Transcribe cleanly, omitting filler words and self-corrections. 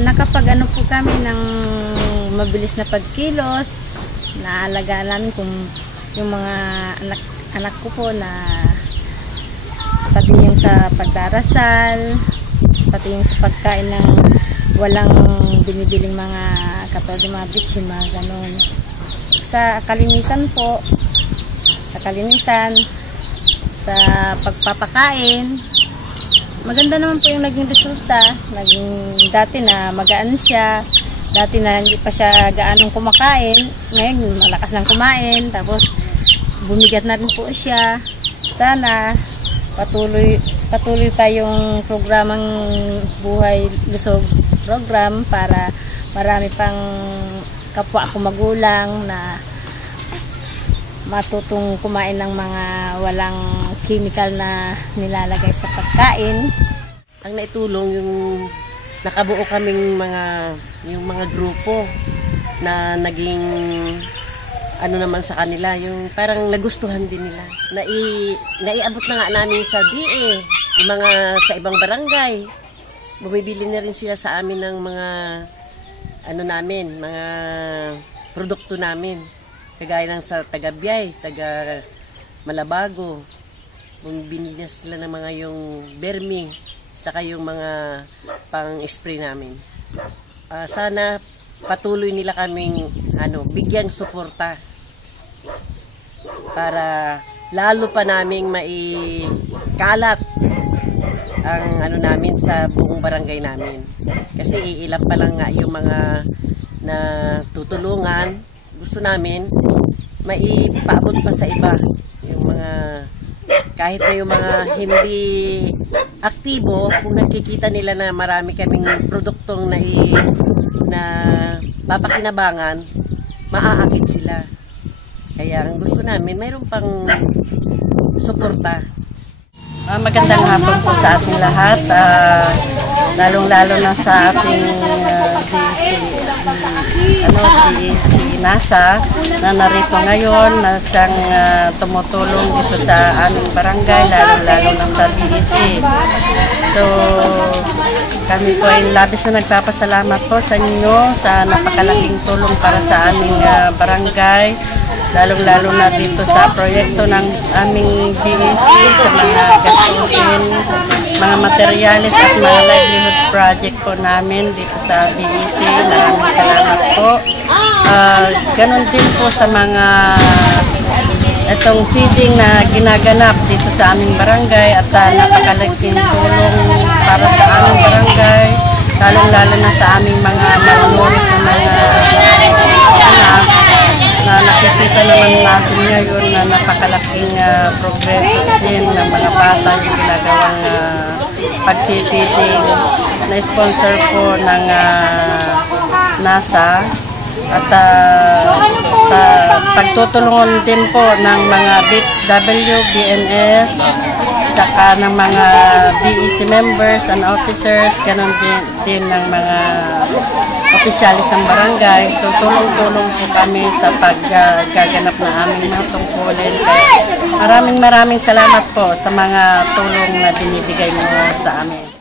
nakapag-ano po kami ng mabilis na pagkilos. Naalagaan namin kung yung mga anak ko po na pati yung sa pagdarasal, pati yung sa pagkain ng walang binibiling mga katulad mga bitchin, mga ganun. Sa kalinisan po, sa pagpapakain, maganda naman po yung naging resulta. Dati na magaan siya, dati na hindi pa siya gaanong kumakain, ngayon malakas ng kumain, tapos bumigat na rin po siya. Sana patuloy pa yung programang Buhay Lusog program para marami pang kapwa ko magulang na matutong kumain ng mga walang chemical na nilalagay sa pagkain. Ang naitulong yung nakabuo kaming yung mga grupo na naging ano naman sa kanila, yung parang nagustuhan din nila. Naiabot na nga namin sa DA, yung mga sa ibang barangay. Bumibili na rin sila sa amin ng mga mga produkto namin. Kagaya ng sa taga Biyay, taga Malabago. Bumibili na sila ng mga yung berming, tsaka yung mga pang-spray namin. Sana patuloy nila kaming bigyang suporta para lalo pa naming maikalat ang namin sa buong barangay namin. Kasi iilan pa lang nga yung mga na tutulungan. Gusto namin maipaabot pa sa iba yung mga kahit na yung mga hindi aktibo, kung nakikita nila na marami kaming produktong na papakinabangan, maaakit sila. Kaya ang gusto namin, mayroon pang suporta. Magandang hapon po sa ating lahat, lalong-lalo na sa ating DEC NASA na narito ngayon na siyang tumutulong dito sa aming barangay, lalong-lalo na sa DEC. So, kami po ay labis na nagpapasalamat po sa inyo sa napakalaking tulong para sa aming barangay, lalong-lalo na dito sa proyekto ng aming DEC, sa mga gastusin, mga materyales at mga livelihood project po namin dito sa BEC. Maraming salamat po. Ganon din po sa mga itong feeding na ginaganap dito sa aming barangay at napakalaking tulong para sa aming barangay, lalong-lalo na sa aming mga manunulis na mga anak na nakikita naman natin ngayon na napakalaking progreso din ng mga bata yung ginagawang pag-feeding na sponsor po ng NASA at sa pagtutulungan din po ng mga BITSW, BNS, saka ng mga BEC members and officers, ganun din ng mga opisyalis ng barangay. So tulong-tulong po kami sa paggaganap na aming mga tungkulin. Maraming salamat po sa mga tulong na binibigay mo sa amin.